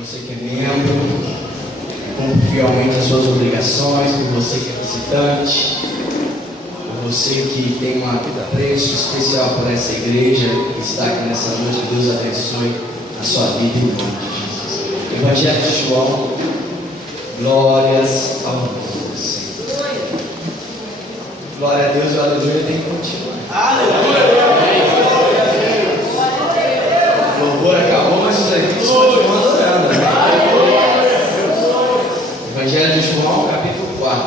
você que é membro, cumpre fielmente as suas obrigações, por você que é visitante, por você que tem um apreço especial por essa igreja que está aqui nessa noite. Deus abençoe a sua vida em nome de Jesus. Evangelho de João, glórias ao nome do Senhor. Glória a Deus e o aleluia tem que continuar. Aleluia! O louvor acabou, mas os equipes continuam adorando, né? Evangelho de João, capítulo 4.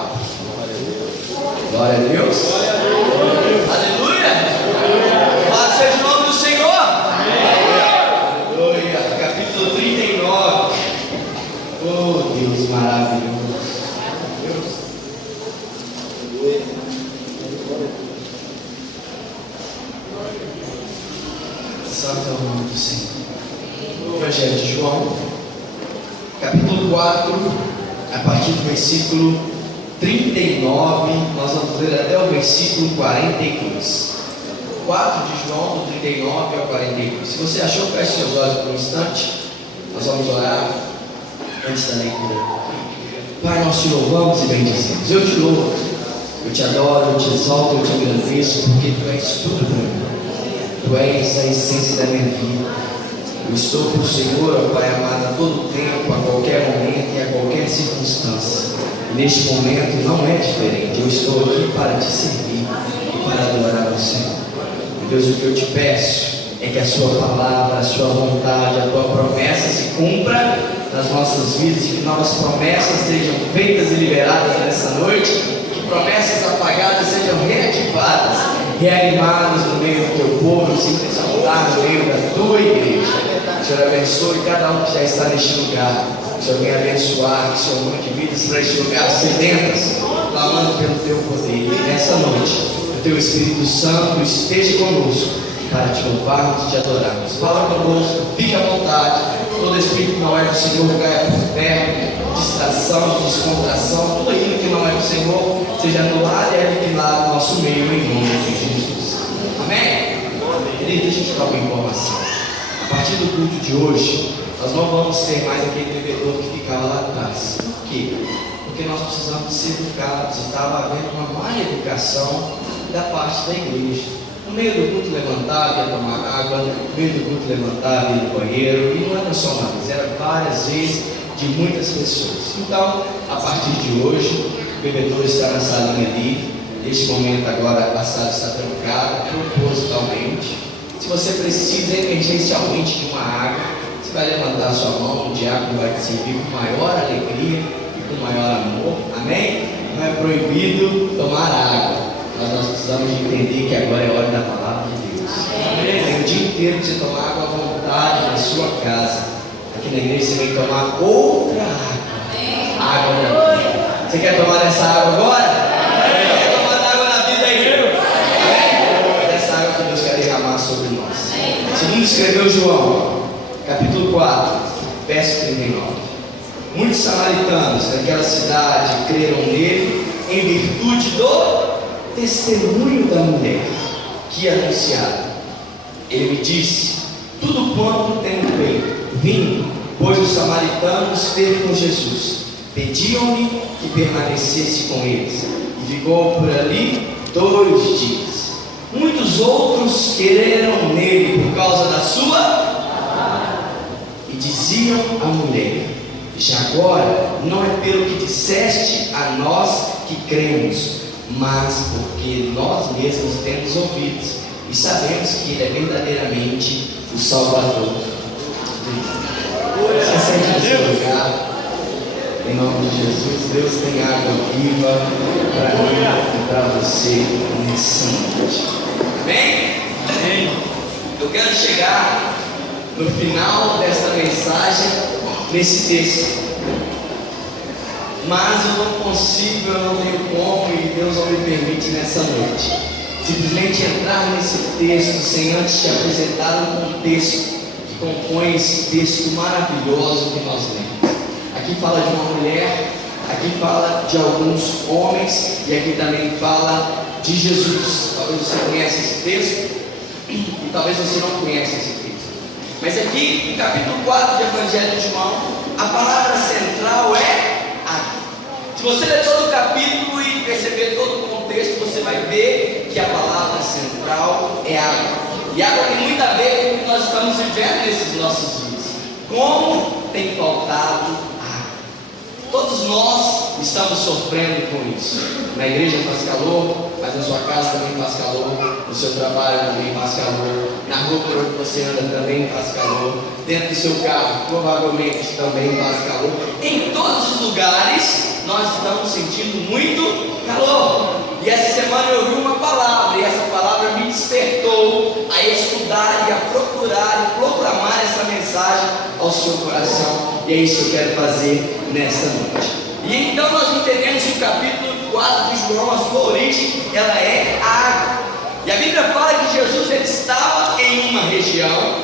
Glória a Deus. Aleluia! Louvado seja o nome do Senhor. Aleluia! Capítulo 39. Oh, Deus maravilhoso. Santo é o nome do Senhor. Evangelho de João, capítulo 4, a partir do versículo 39, nós vamos ler até o versículo 42. 4 de João, do 39 ao 42. Se você achou, feche seus olhos por um instante. Nós vamos orar antes da leitura. Pai, nós te louvamos e bendizemos. Eu te louvo, eu te adoro, eu te exalto, eu te agradeço, porque tu és tudo para mim. Tu és a essência da minha vida. Eu estou por Senhor, ó Pai amado, a todo tempo, a qualquer momento e a qualquer circunstância. E neste momento não é diferente. Eu estou aqui para te servir e para adorar o Senhor. Deus, o que eu te peço é que a sua palavra, a sua vontade, a tua promessa se cumpra nas nossas vidas, que novas promessas sejam feitas e liberadas nessa noite, que promessas apagadas sejam reativadas, reanimadas no meio do teu povo, simples altar no meio da tua igreja. Senhor, abençoe cada um que já está neste lugar. Senhor, venha abençoar, que o Senhor mande vidas para este lugar sedentas, clamando pelo teu poder. E nessa noite, o teu Espírito Santo esteja conosco para te louvarmos e te adorarmos. Fala conosco, fique à vontade. Todo espírito que não é do Senhor caia por terra, distração, descontração, tudo aquilo que não é do Senhor seja anulado e aniquilado no nosso meio, em nome de Jesus. Amém? Querido, deixa eu te dar uma informação. A partir do culto de hoje, nós não vamos ter mais aquele devedor que ficava lá atrás. Por quê? Porque nós precisamos ser educados. Estava havendo uma má educação da parte da igreja. No meio do culto levantava, ia tomar água, no meio do culto levantava, ia no banheiro, e não era só uma vez, era várias vezes, de muitas pessoas. Então, a partir de hoje, o bebedouro está na salinha ali. Neste momento agora a sala está trancada propositalmente. Se você precisa emergencialmente de uma água, você vai levantar a sua mão, o diácono vai te servir com maior alegria e com maior amor. Amém? Não é proibido tomar água. Nós precisamos de entender que agora é hora da palavra de Deus. Amém? O dia inteiro você tomar água à vontade na sua casa. Aqui na igreja você vem tomar outra água. Água da vida. Você quer tomar essa água agora? Quer tomar água na vida aí? Amém? É essa água que Deus quer derramar sobre nós. Segundo escreveu João, capítulo 4, verso 39. Muitos samaritanos daquela cidade creram nele em virtude do testemunho da mulher que anunciaram. Ele me disse: tudo quanto tenho feito, vim, pois os samaritanos esteve com Jesus. Pediam-me que permanecesse com eles, e ficou por ali 2 dias. Muitos outros creram nele por causa da sua palavra. E diziam à mulher: já agora não é pelo que disseste a nós que cremos, mas porque nós mesmos temos ouvido e sabemos que ele é verdadeiramente o Salvador. Você sente nesse lugar, em nome de Jesus. Deus tem água viva para mim e para você nessa noite. Amém? Amém. Eu quero chegar no final desta mensagem nesse texto. Mas eu não consigo, eu não tenho como, e Deus não me permite nessa noite simplesmente entrar nesse texto sem antes te apresentar um contexto que compõe esse texto maravilhoso que nós lemos. Aqui fala de uma mulher, aqui fala de alguns homens, e aqui também fala de Jesus. Talvez você conheça esse texto, e talvez você não conheça esse texto. Mas aqui, no capítulo 4 do Evangelho de João, a palavra central é água. Se você ler todo o capítulo e perceber todo o contexto, você vai ver que a palavra central é água. E água tem muito a ver com o que nós estamos vivendo nesses nossos dias. Como tem faltado água. Todos nós estamos sofrendo com isso. Na igreja faz calor, mas na sua casa também faz calor, no seu trabalho também faz calor, na rua por onde você anda também faz calor, dentro do seu carro provavelmente também faz calor. Em todos os lugares nós estamos sentindo muito calor. E essa semana eu ouvi uma palavra, e essa palavra me despertou a estudar e a procurar e proclamar essa mensagem ao seu coração. E é isso que eu quero fazer nesta noite. E então nós entendemos que o capítulo 4 de João, a sua origem, ela é a água. E a Bíblia fala que Jesus ele estava em uma região,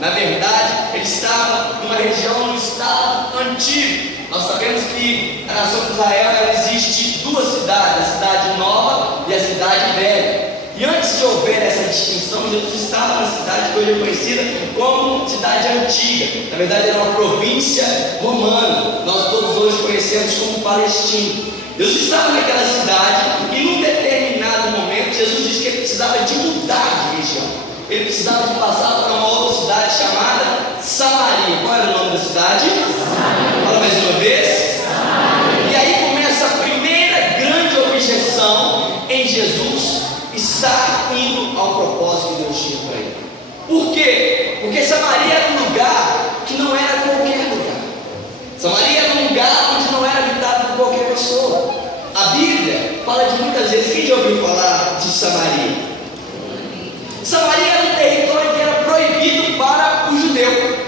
na verdade, ele estava numa região no estado antigo. Nós sabemos que na nação de Israel existe duas cidades, a cidade nova e a cidade velha. E antes de houver essa distinção, Jesus estava na cidade que hoje é conhecida como cidade antiga. Na verdade era uma província romana, nós todos hoje conhecemos como Palestina. Jesus estava naquela cidade e num determinado momento Jesus disse que ele precisava de mudar de região. Ele precisava de passar para uma outra cidade chamada Samaria. Qual era o nome da cidade? Samaria. Fala mais uma vez. Samaria. E aí começa a primeira grande objeção em Jesus estar indo ao propósito que Deus tinha para ele. Por quê? Porque Samaria era um lugar que não era qualquer lugar. Samaria era um lugar onde não era habitado por qualquer pessoa. A Bíblia fala de muitas vezes. Quem já ouviu falar de Samaria? Samaria era um território que era proibido para o judeu.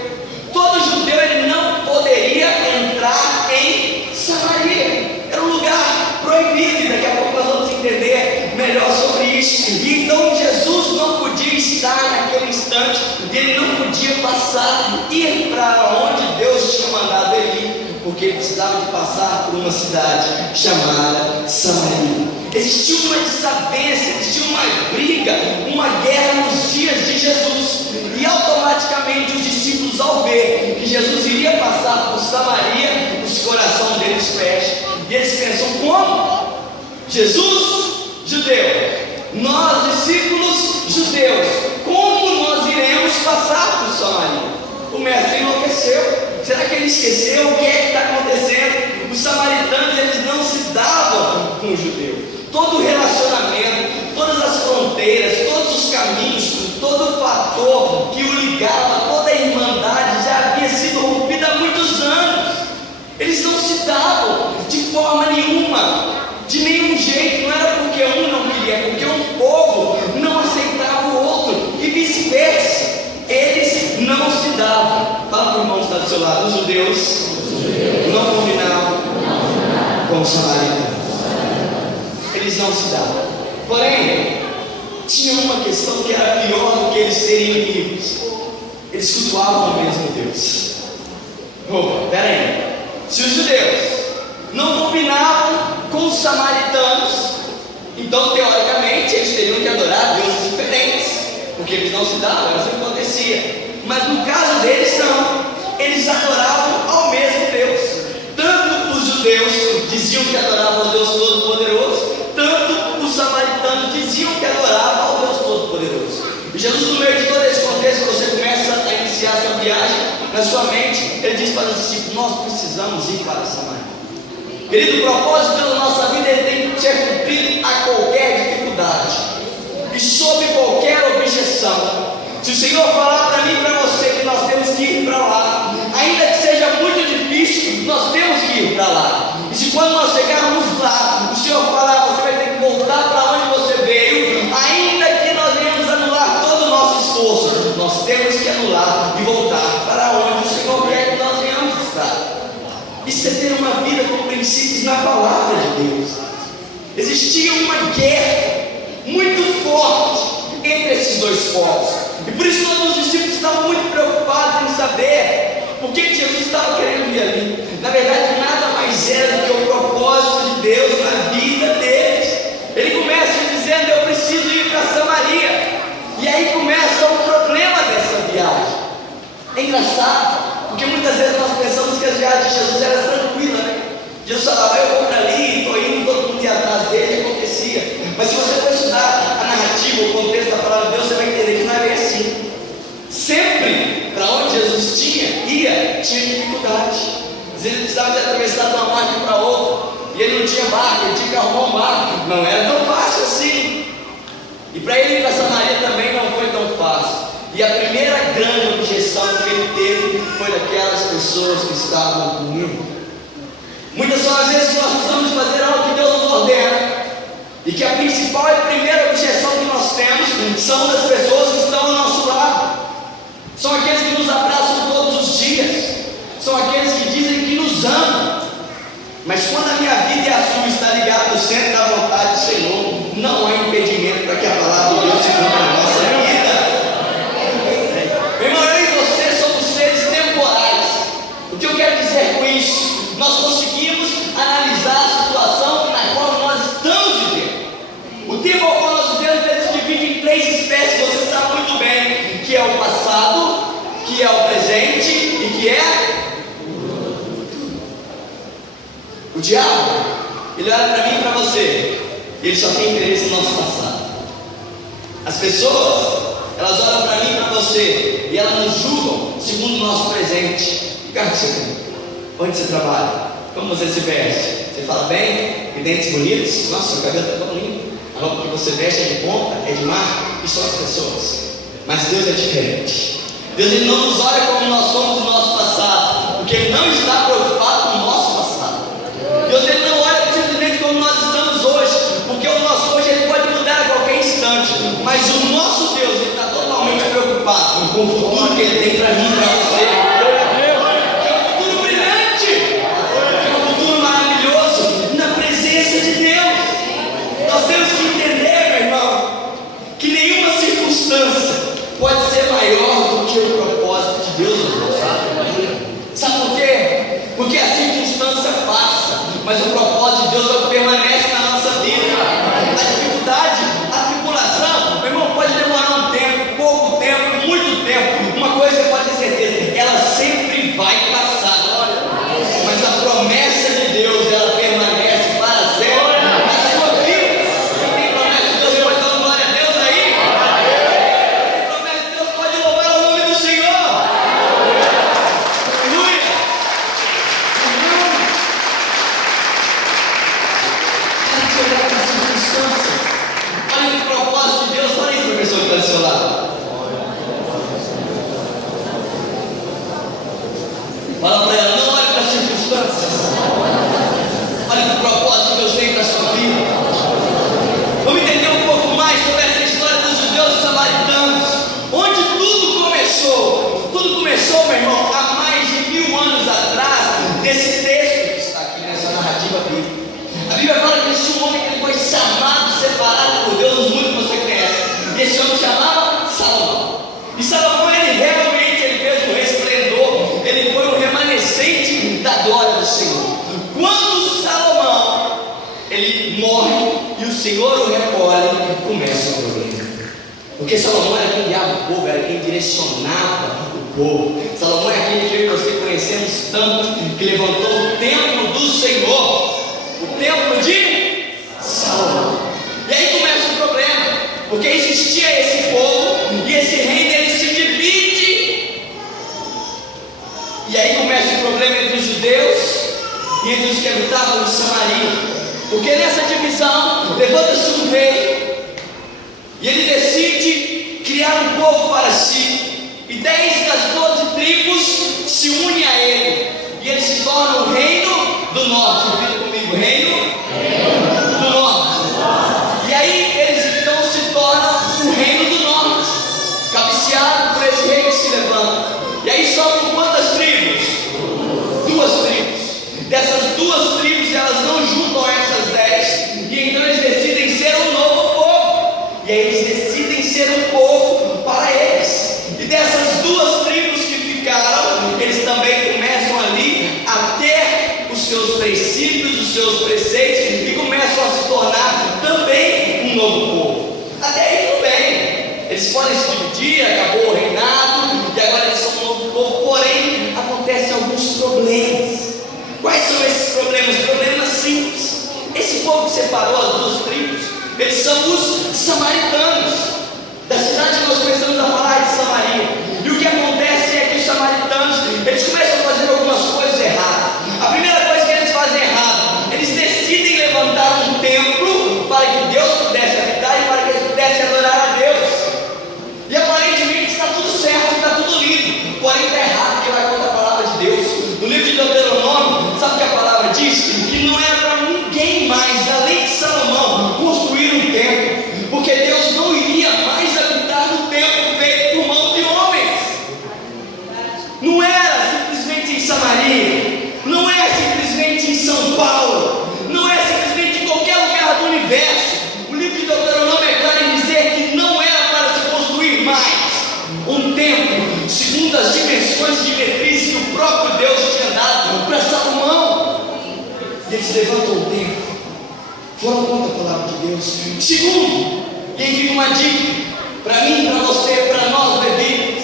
Todo judeu ele não poderia entrar em Samaria. Era um lugar proibido. E daqui a pouco nós vamos entender melhor sobre isso. E então Jesus não podia estar naquele instante. Ele não podia passar, ir para onde Deus tinha mandado ele ir, porque ele precisava de passar por uma cidade chamada Samaria. Existia uma desavença, existia uma briga, uma guerra nos dias de Jesus. E automaticamente os discípulos, ao ver que Jesus iria passar por Samaria, os corações deles fecham. E eles pensam: como? Jesus, judeu. Nós, discípulos judeus, como nós iremos passar por Samaria? O mestre enlouqueceu. Será que ele esqueceu? O que é que está acontecendo? Os samaritanos eles não se davam com o judeu. Todo o relacionamento, todas as fronteiras, todos os caminhos, todo o fator que o ligava, toda a irmandade já havia sido rompida há muitos anos. Eles não se davam de forma nenhuma, de nenhum jeito. Não era porque um não queria, é porque um povo não aceitava o outro e vice-versa. Eles não se davam. Fala para o irmão que está do seu lado. Os judeus não combinavam com os samaritanos. Eles não se davam. Porém, tinha uma questão que era pior do que eles serem inimigos. Eles cultuavam o mesmo Deus. Peraí. Se os judeus não combinavam com os samaritanos, então teoricamente eles teriam que adorar deuses diferentes, porque eles não se davam, isso acontecia. Mas no caso deles não, eles adoravam ao mesmo Deus. Tanto os judeus diziam que adoravam ao Deus Todo-Poderoso, tanto os samaritanos diziam que adoravam ao Deus Todo-Poderoso. E Jesus, no meio de todo esse contexto, você começa a iniciar a sua viagem na sua mente, ele diz para os discípulos: nós precisamos ir para Samaria. Querido, o propósito da nossa vida ele tem que ser cumprido a qualquer dificuldade e sob qualquer objeção. Se o Senhor falar para mim e para você que nós temos que ir para lá, ainda que seja muito difícil, nós temos que ir para lá. E se quando nós chegarmos lá, o Senhor falar: você vai ter que voltar para onde você veio, ainda que nós venhamos anular todo o nosso esforço, nós temos que anular e voltar para onde o Senhor quer que nós venhamos estar. Isso é ter uma vida com princípios na palavra de Deus. Existia uma guerra muito forte entre esses dois povos, e por isso todos os discípulos estavam muito preocupados em saber por que Jesus estava querendo ir ali. Na verdade, nada mais era do que o propósito de Deus na vida deles. Ele começa dizendo: eu preciso ir para Samaria. E aí começa o problema dessa viagem. É engraçado, porque muitas vezes nós pensamos que as viagens falava, eu vou para ali, estou indo, todo mundo ia atrás dele, acontecia. Mas se você for estudar a narrativa, o contexto da palavra de Deus, você vai entender que não é bem assim. Sempre, para onde Jesus tinha dificuldade. Às vezes ele precisava de atravessar de uma marca para outra, e ele não tinha barco, ele tinha que arrumar um barco. Não era tão fácil assim. E para ele ir para Samaria também não foi tão fácil. E a primeira grande objeção que ele teve foi daquelas pessoas que estavam com ele. Muitas são as vezes que nós precisamos fazer algo que Deus nos ordena, e que a principal e a primeira objeção que nós temos são das pessoas que estão ao nosso lado. São aqueles que nos abraçam todos os dias, são aqueles que dizem que nos amam. Mas quando a minha vida e a sua está ligada no centro da vontade do Senhor, não há impedimento para que a palavra de Deus se cumpra na nossa vida. Meu irmão, eu e você somos seres temporais. O que eu quero dizer com isso? Nós conseguimos analisar a situação na qual nós estamos vivendo. O tempo ao qual nós vivemos se divide em três espécies, você sabe muito bem, que é o passado, que é o presente e que é o diabo. Ele olha para mim e para você, ele só tem interesse no nosso passado. As pessoas, elas olham para mim e para você, e elas nos julgam segundo o nosso presente. O carro que você tem? Onde você trabalha? Como você se veste? Você fala bem? Tem dentes bonitos? Nossa, seu cabelo está tão lindo. A roupa que você veste é de ponta, é de marca. Isso são as pessoas. Mas Deus é diferente. Deus, ele não nos olha como nós somos no nosso passado, porque ele não está preocupado com o nosso passado. Deus, ele não olha simplesmente como nós estamos hoje, porque o nosso hoje ele pode mudar a qualquer instante. Mas o nosso Deus, ele está totalmente preocupado com o futuro que ele tem para mim e para você. Que é um futuro brilhante, que é um futuro maravilhoso na presença de Deus. Nós temos que entender, meu irmão, que nenhuma circunstância pode ser maior do que o propósito de Deus nos mostrar. Sabe por quê? Porque a circunstância passa, mas o propósito de Deus permanece na nossa vida. A dificuldade, a tribulação, meu irmão, pode demorar um tempo, pouco tempo, muito tempo. Uma coisa você pode ter certeza, ela sempre vai passar. Mas a promessa de Deus, ela permanece para sempre na sua vida. Tem promessa de Deus, você pode dar glória a Deus aí? Tem promessa de Deus, pode louvar o nome do Senhor. Aleluia. Olha para as circunstâncias, olha o propósito de Deus. Olha isso para a pessoa que está do seu lado. Fala para ela, não olhe para as circunstâncias, olha para o propósito que Deus tem para a sua vida. Vamos entender um pouco mais sobre essa história dos judeus e samaritanos, onde tudo começou. Tudo começou, meu irmão, há mais de 1000 anos atrás, nesse texto que está aqui nessa narrativa bíblica. A Bíblia fala que existe um homem que foi chamado, separado por Deus, os muitos que você conhece. E esse homem chamava Salomão. E Salomão, ele realmente fez um resplendor, ele foi um remanescente da glória do Senhor. Quando Salomão, ele morre e o Senhor o recolhe, começa o problema. Porque Salomão era quem guiava o povo, era quem direcionava o povo. Salomão é aquele que eu e você conhecemos tanto, que levantou o templo do Senhor, o templo de Salomão. E aí começa o problema, porque existia esse povo e esse reino ele se divide. E aí começa o problema entre os judeus e entre os que habitavam em Samaria. Porque nessa divisão levanta-se um rei e ele decide criar um povo para si. E 10 das 12 tribos se unem a ele. E ele se torna o reino do norte. Repita comigo, reino do norte. E aí eles então se tornam o reino do norte, cabeceado por esse rei que se levanta. E aí sobram quantas tribos? 2 tribos. Dessas 2 tribos, elas não juntam a essas 10. E então eles decidem ser um novo povo. E aí eles decidem ser um povo para eles. E dessas 2 tribos que ficaram, eles também começam ali a ter os seus princípios, os seus preceitos, e começam a se tornar também um novo povo. Até aí tudo bem. Eles podem se dividir, acabou o reinado, e agora eles são um novo povo. Porém, acontecem alguns problemas. Quais são esses problemas? Problemas simples. Esse povo que separou as duas tribos, eles são os samaritanos, da cidade que nós começamos a falar de Samaria. E o que acontece é que os samaritanos, eles começam a fazer algumas coisas erradas. A primeira coisa que eles fazem errado, eles decidem levantar um templo para que Deus pudesse habitar e para que eles pudessem adorar a Deus. E aparentemente está tudo certo, está tudo lindo, porém está errado, porque vai contra a palavra de Deus. No livro de Deuteronômio, sabe o que a palavra diz? Que não era para ninguém mais, além de Salomão, construir um templo, porque Deus não iria mais habitar no templo feito por mão de homens. Não era simplesmente em Samaria, não é simplesmente em São Paulo, não é simplesmente em qualquer lugar do universo. O livro de Deuteronômio é claro em dizer que não era para se construir mais um templo segundo as dimensões e diretrizes que o próprio Deus tinha dado para Salomão. E eles levantam o templo, foram contra a palavra de Deus. Segundo, e aí fica uma dica para mim, para você, para nós bebidos.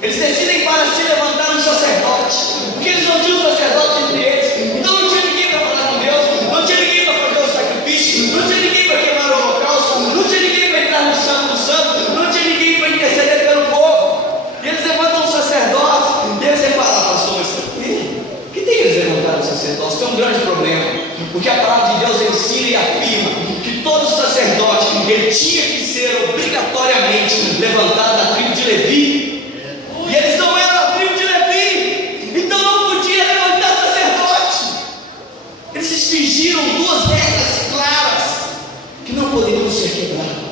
Eles decidem para se levantar um sacerdote, porque eles não tinham sacerdote entre eles, então não tinha ninguém para falar com Deus, não tinha ninguém para fazer o sacrifício, não tinha ninguém para queimar o holocausto, não tinha ninguém para entrar no santo do santo, não tinha ninguém para interceder pelo povo. E eles levantam um sacerdote, e eles falam: pastor, mas o que tem eles levantaram um sacerdote? Tem um grande problema, porque a palavra de Deus ensina e afirma que todo sacerdote, ele tinha que ser obrigatoriamente levantado da tribo de Levi. E eles não eram a tribo de Levi, então não podia levantar sacerdote. Eles extinguiram duas regras claras que não poderiam ser quebradas.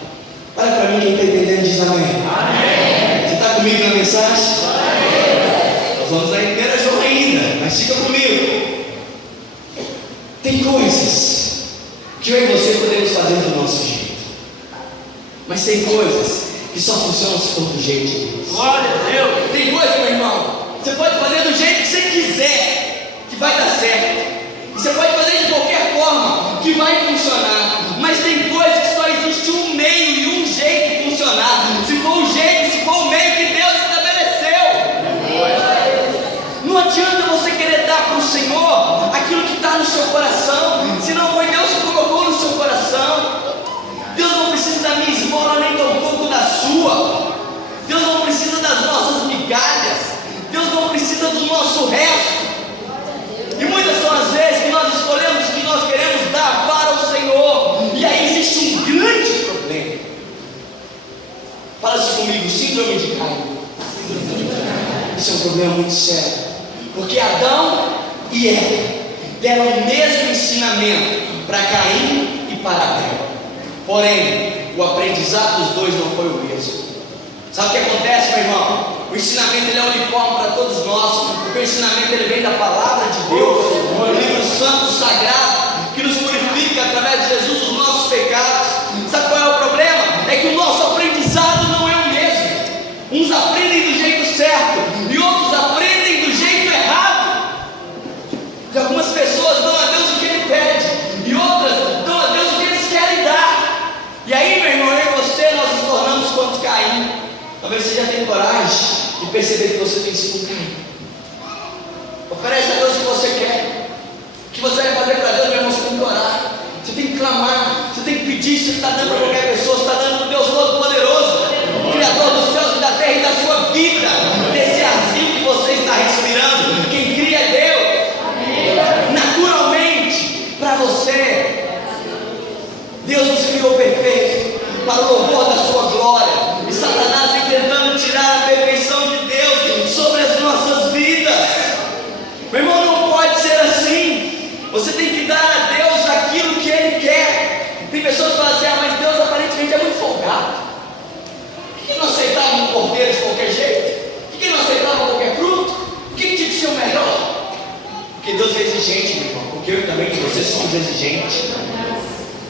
Olha para mim, quem está entendendo diz amém. Amém. Você está comigo na mensagem? Amém. Nós vamos em 1 João ainda, mas fica comigo. Tem coisas que eu e você podemos fazer do nosso jeito, mas tem coisas que só funcionam se for do jeito de Deus. Glória a Deus. Tem coisa, meu irmão, você pode fazer do jeito que você quiser, que vai dar certo. E você pode fazer de qualquer forma, que vai funcionar. Mas tem coisa que só existe um meio e um jeito de funcionar. Se for o jeito, se for o meio que Deus estabeleceu. Não adianta você querer dar para o Senhor aquilo que está no seu coração, se não foi Deus que colocou no seu coração. Deus não precisa da minha esmola, nem tampouco da sua. Deus não precisa das nossas migalhas. Deus não precisa do nosso resto. E muitas são as vezes que nós escolhemos o que nós queremos dar para o Senhor, e aí existe um grande problema. Fala-se comigo: síndrome de Caim. Isso é um problema muito sério, porque Adão e Eva deram o mesmo ensinamento para Caim e para Abel. Porém, o aprendizado dos dois não foi o mesmo. Sabe o que acontece, meu irmão? O ensinamento ele é uniforme para todos nós, porque o ensinamento ele vem da palavra de Deus, o livro santo, sagrado, que nos purifica através de Jesus dos nossos pecados. Sabe qual é o problema? É que o nosso aprendizado não é o mesmo. Uns aprendem do jeito certo e outros aprendem do jeito errado. E algumas pessoas dão a Deus o que Ele pede, e outras dão a Deus o que eles querem dar. E aí, meu irmão, eu e você, nós nos tornamos quanto Caim. Talvez você já tenha coragem de perceber que você tem sido Caim. Oferece a Deus o que você quer. O que você vai fazer para Deus, meu irmão? Você tem que orar, você tem que clamar, você tem que pedir. Você está dando para qualquer pessoa, você está dando para o Deus Todo-Poderoso, Criador dos céus e da terra e da sua vida, desse arzinho que você está respirando. Quem cria é Deus. Naturalmente, para você, Deus nos criou perfeito, para o louvor da sua glória. E Satanás vem tentando tirar a perfeição de Deus sobre as nossas vidas. Meu irmão, não pode ser assim. Você tem que dar a Deus aquilo que Ele quer. Tem pessoas que falam assim: mas Deus aparentemente é muito folgado. Por que não aceitava um cordeiro de qualquer jeito? Por que não aceitava qualquer fruto? Por que tinha que ser o melhor? Porque Deus é exigente, meu irmão. Porque eu também e você somos exigentes.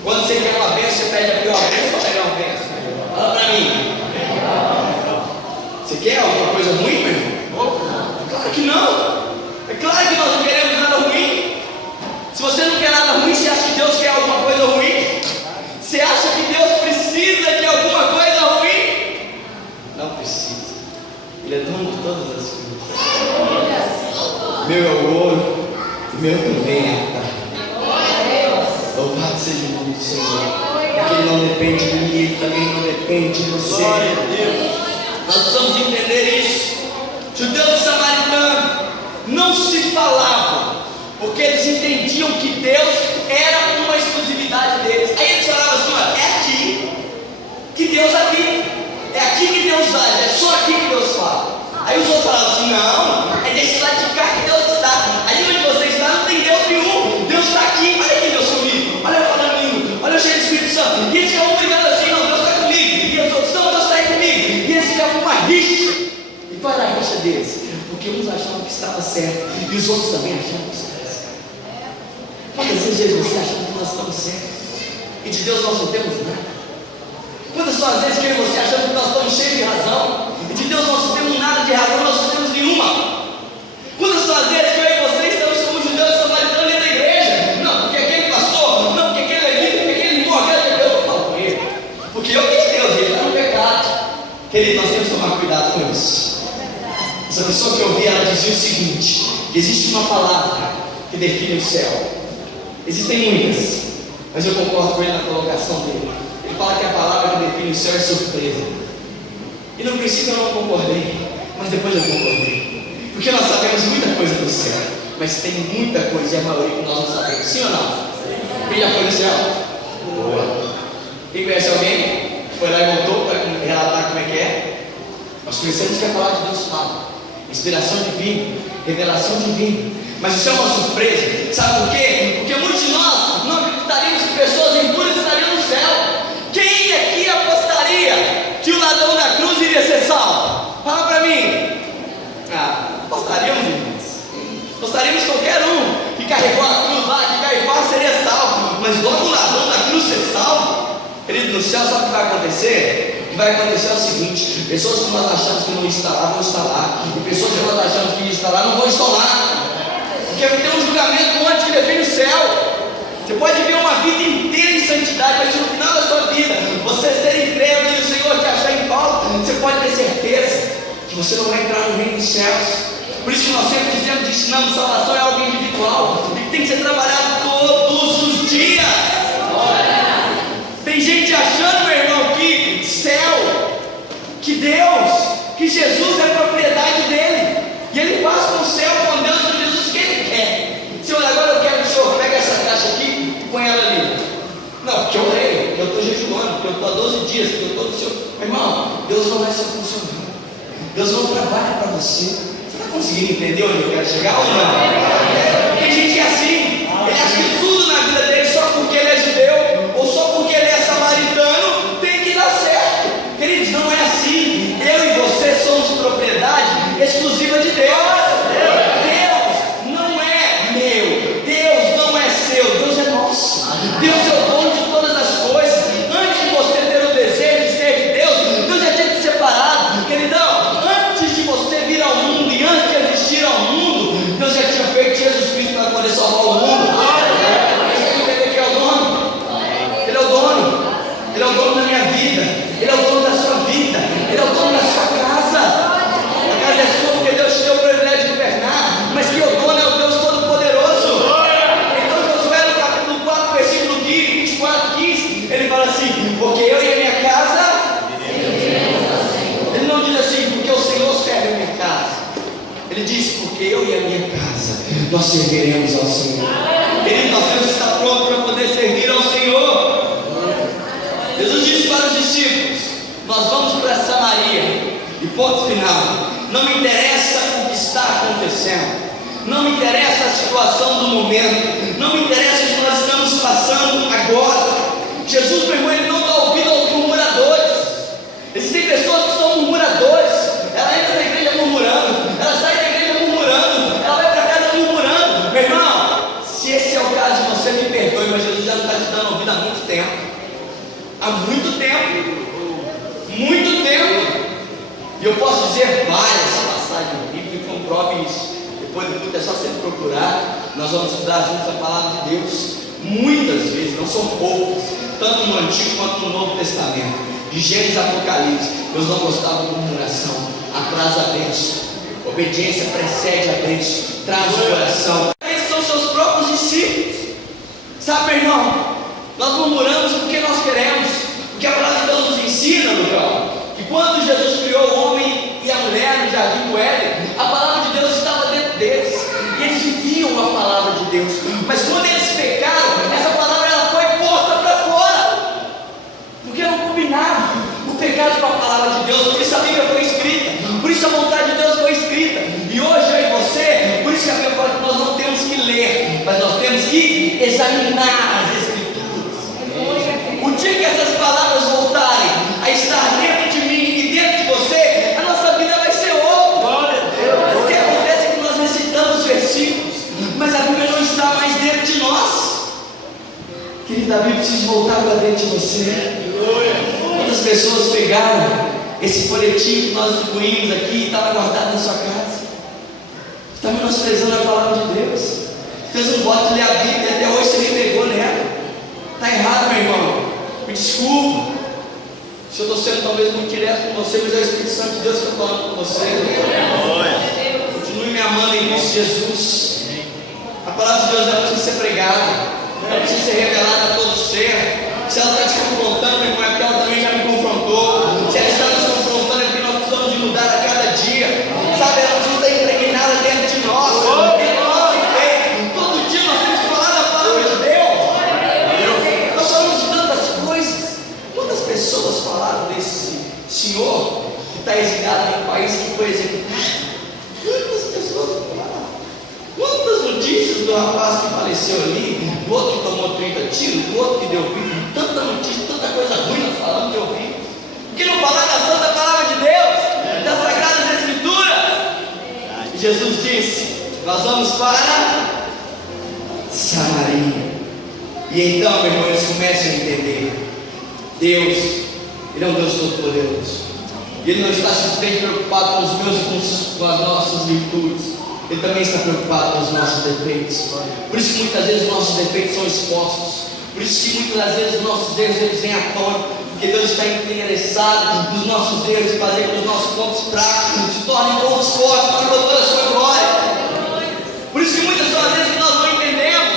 Quando você quer uma bênção, você pede a pior bênção ou a melhor bênção? Fala para mim. Você quer alguma coisa ruim, meu irmão? Claro que não. É claro que nós não queremos nada ruim. Se você não quer nada ruim, você acha que Deus quer alguma coisa ruim? Você acha que Deus precisa de alguma coisa ruim? Não precisa. Ele é dono de todas as coisas. Meu é o ouro, O meu também é tarde. Louvado seja o nome do Senhor. Porque Ele não depende de mim, Ele também não depende de você. Glória a Deus. Nós precisamos entender isso. Judeus e samaritanos não se falavam, porque eles entendiam que Deus era uma exclusividade deles. Aí eles falavam assim: olha, é aqui que Deus habita, é aqui que Deus age, é só aqui que Deus fala. Aí os outros falavam assim: não, é desse lado de cá que Deus está. Ali onde você está não tem Deus nenhum, Deus está aqui. Olha aqui Deus comigo, olha eu falando língua, olha eu cheio do Espírito Santo. E eles ficavam brigando assim: não, Deus está comigo. E os outros: não, Deus está aí comigo. E eles ficavam uma rixa. E qual era a rixa deles? Porque uns achavam que estava certo e os outros também achavam que estava certo. Quantas vezes você acha que nós estamos certos e de Deus nós não temos nada? Quantas são as vezes que eu e você achamos que nós estamos cheios de razão e de Deus nós não temos nada de razão, nós não temos nenhuma? Quantas são as vezes que eu e você estamos como judeus e samaritanos dentro da igreja? Não, porque aquele pastor, não, porque aquele levita, porque aquele irmão, eu falo com ele, porque eu tenho Deus, ele está no pecado. Querido, nós temos que tomar cuidado com isso. Essa pessoa que eu ouvi, ela dizia o seguinte: que existe uma palavra que define o céu. Existem muitas, mas eu concordo com ele na colocação dele. Ele fala que a palavra que define o céu é surpresa. E no princípio eu não concordei, mas depois eu concordei. Porque nós sabemos muita coisa do céu, mas tem muita coisa e a maioria que nós não sabemos. Sim ou não? Quem já foi no céu? Boa. Quem conhece alguém? Foi lá e voltou para relatar como é que é? Nós conhecemos que a palavra de Deus fala. Inspiração divina, revelação divina. Mas isso é uma surpresa. Sabe por quê? Porque muitos de nós não acreditaríamos que pessoas impuras estariam no céu. Quem aqui apostaria que o ladrão da cruz iria ser salvo? Fala para mim. Apostaríamos, irmãos. Apostaríamos qualquer um que carregou a cruz lá, que Caifás seria salvo. Mas logo o ladrão da cruz ser salvo? Querido, no céu sabe o que vai acontecer? O que vai acontecer é o seguinte: pessoas que nós achamos que não iam estar lá, vão estar lá. E pessoas que nós achamos que iam estar lá, não vão estar lá. Porque vai ter um julgamento antes que define o céu. Você pode viver uma vida inteira em santidade, mas se no final da sua vida você ser incrédulo e o Senhor te achar em falta, você pode ter certeza que você não vai entrar no reino dos céus. Por isso que nós sempre dizemos que ensinamos salvação é algo individual e que tem que ser trabalhado todos os dias. Tem gente achando, meu irmão, que céu, que Deus, que Jesus é propriedade dele, e ele faz com o céu, com Deus, com Jesus o que ele quer. Senhor, agora eu quero que o Senhor pegue essa caixa aqui e põe ela ali. Não, porque eu orei, porque eu estou jejuando, porque eu estou há 12 dias, porque eu estou no Senhor. Meu irmão, Deus não é seu funcionário, Deus não trabalha para você. Você está conseguindo entender onde eu quero chegar ou não? Tem gente que é assim, ele acha que tudo na vida dele, só porque ele é judeu, ou só porque ele é samaritano, tem que dar certo. Queridos, não é assim. Eu e você somos propriedade exclusiva de Deus. Deus não é meu, Deus não é seu, Deus é nosso. Deus é o dono de todas as coisas. Antes de você ter o desejo de ser de Deus, Deus já tinha te separado. Queridão, antes de você vir ao mundo e antes de existir ao mundo, Deus já tinha feito Jesus Cristo para poder salvar o mundo. Você tem que entender que é o dono. Ele é o dono. Ele é o dono da minha vida. Ele é o dono da sua vida. Ele é o dono da sua casa. A casa é sua porque Deus te deu o privilégio de governar. Mas que o dono é o Deus Todo-Poderoso. Então Josué no capítulo 4, versículo 24, 15, ele fala assim: porque eu e a minha casa. Ele não diz assim, porque o Senhor serve a minha casa. Ele diz, porque eu e a minha casa nós serviremos ao Senhor. Querido, nós temos que estar prontos para poder servir ao Senhor. Jesus disse para os discípulos: nós vamos para Samaria, e ponto final. Não me interessa o que está acontecendo, não me interessa a situação do momento, não me interessa o que nós estamos passando agora. Jesus, meu irmão, ele não dá ouvido aos murmuradores. Existem pessoas que são murmuradores. Ela entra na igreja murmurando, ela sai da igreja murmurando, ela vai para casa murmurando. Meu irmão, se esse é o caso de você, me perdoe, mas Jesus já não está te dando ouvido há muito tempo. Há muito tempo. Muito tempo. E eu posso dizer várias passagens bíblicas que comprovam isso. Depois do culto é só você procurar. Nós vamos estudar juntos a palavra de Deus. Muitas vezes, não são poucas, tanto no Antigo quanto no Novo Testamento, de Gênesis a Apocalipse. Deus não gostava de murmuração, atrasa a bênção. Obediência precede a bênção, traz o coração. Esses são seus Sabe, meu irmão, nós murmuramos porque nós queremos, porque a palavra de Deus nos ensina, Lucão, que quando Jesus criou o homem e a mulher no jardim do Éden, a palavra de Deus estava dentro deles, e eles viviam a palavra de Deus. Mas quando eles pecaram, essa palavra ela foi posta para fora, porque não combinava o pecado com a palavra de Deus. Por isso a Bíblia foi escrita, por isso a vontade de Deus foi escrita. E hoje eu e você, por isso que a Bíblia fala que nós não temos que ler, mas nós temos que examinar as Escrituras. O dia que essas palavras voltarem a estar dentro de mim e dentro de você, a nossa vida vai ser outra. O que acontece é que nós recitamos versículos, mas a Bíblia não está mais dentro de nós. Querida, a Bíblia precisa voltar para dentro de você. Quantas pessoas pegaram esse folhetim que nós distribuímos aqui e estava guardado na sua casa? Está menosprezando a palavra de Deus. Fez um voto de ler a Bíblia e até hoje você nem pegou nela. Está errado, meu irmão. Me desculpa se eu estou sendo talvez muito direto com você, mas é o Espírito Santo de Deus que está falando com você. Continue me amando em Cristo Jesus. A palavra de Deus ela precisa ser pregada, ela precisa ser revelada a todo ser. Se ela está te confrontando, meu irmão, é porque ela também já me confrontou. Se ela está nos confrontando, é porque nós precisamos de mudar a cada dia. Sabe, ela precisa estar impregnada dentro de nós. Todo dia nós temos que falar da palavra de Deus. Nós falamos de tantas coisas. Quantas pessoas falaram desse senhor que está exilado em um país que foi executado? Quantas pessoas falaram? Quantas notícias do rapaz que faleceu ali, do outro que tomou 30 tiros, do outro que deu vida? Tanta notícia, tanta coisa ruim nós falamos de ouvir. Por que não falar da santa palavra de Deus, das sagradas Escrituras? Jesus disse: nós vamos para Samaria. E então, meu irmão, eles começam a entender: Deus, Ele é um Deus todo-poderoso. Ele não está simplesmente preocupado com os meus e com as nossas virtudes. Ele também está preocupado com os nossos defeitos. Por isso que muitas vezes os nossos defeitos são expostos. Por isso que muitas das vezes os nossos erros eles vêm à tona. Porque Deus está interessado nos nossos erros e fazer com que os nossos pontos fracos se tornem pontos fortes para o louvor da sua glória. Por isso que muitas são as vezes que nós não entendemos.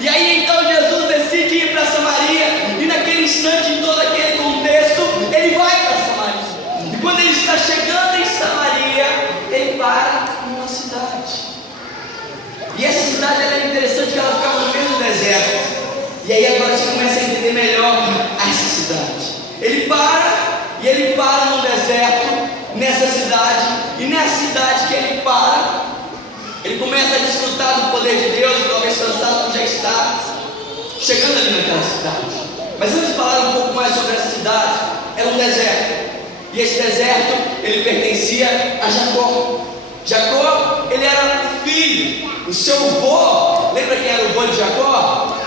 E aí então Jesus decide ir para Samaria. E naquele instante, em todo aquele contexto, ele vai para Samaria. E quando ele está chegando em Samaria, ele para numa cidade. E essa cidade ela é interessante, que ela ficava no meio do deserto. E aí agora você começa a entender melhor essa cidade. Ele para no deserto, nessa cidade. E nessa cidade que ele para, ele começa a desfrutar do poder de Deus. E talvez cansado já está chegando ali naquela cidade. Mas antes de falar um pouco mais sobre essa cidade, era um deserto. E esse deserto, ele pertencia a Jacó. Jacó, ele era o filho. O seu avô, lembra quem era o avô de Jacó?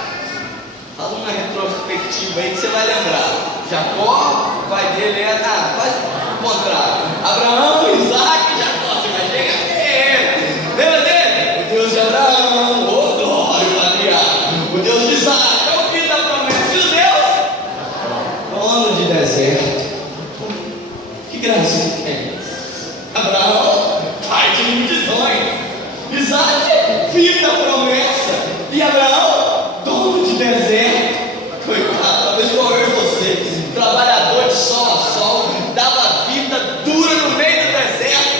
Faz uma retrospectiva aí que você vai lembrar. Jacó, o pai dele era quase o contrário. Abraão, Isaac e Jacó. Você vai chegar nele. Lembra dele? O Deus de Abraão, o glória, o patriarca. O Deus de Isaac, é o filho da promessa. E o Deus? Dono de deserto. Que graça que tem. Abraão, pai de multidões. Isaac, filho da promessa. E Abraão, dono de deserto. Coitado, talvez igual eu e você, trabalhador de sol a sol, dava vida dura no meio do deserto.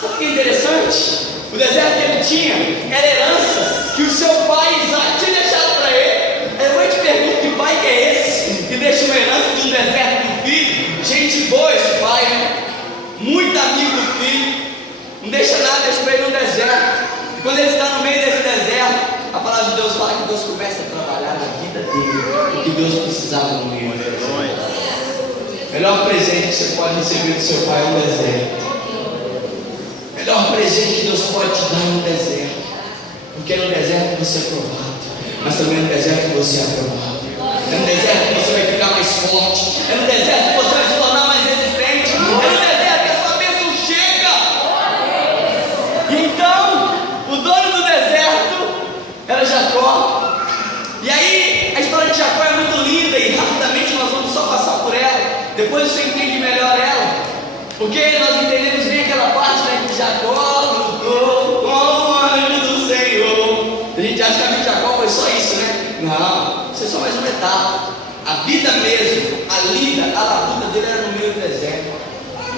Sabe o que é interessante? O deserto que ele tinha era herança que o seu pai Isaac tinha deixado para ele. Eu te pergunto: que pai que é esse que deixa uma herança de um deserto do filho? Gente boa esse pai, né? Muito amigo do filho. Não deixa nada, deixa para ele no deserto. E quando ele está no meio desse deserto, a palavra de Deus fala que Deus começa a trabalhar na vida dele, o que Deus precisava no meio do deserto. O melhor presente que você pode receber do seu pai é um deserto. O melhor presente que Deus pode te dar é um deserto. Porque é no deserto que você é provado, mas também é no deserto que você é aprovado. É no deserto que você vai ficar mais forte. É no deserto que você vai se tornar mais resistente. É no deserto que a sua bênção chega. E então, o dono do deserto era Jacó. E aí, a história de Jacó é muito linda. E rapidamente nós vamos só passar por ela. Depois você entende melhor ela. Porque nós entendemos bem aquela parte, né, que Jacó lutou com o anjo do Senhor. A gente acha que a vida de Jacó foi só isso, né? Não, isso é só mais uma etapa. A vida mesmo, a lida, a labuta dele era no meio do deserto.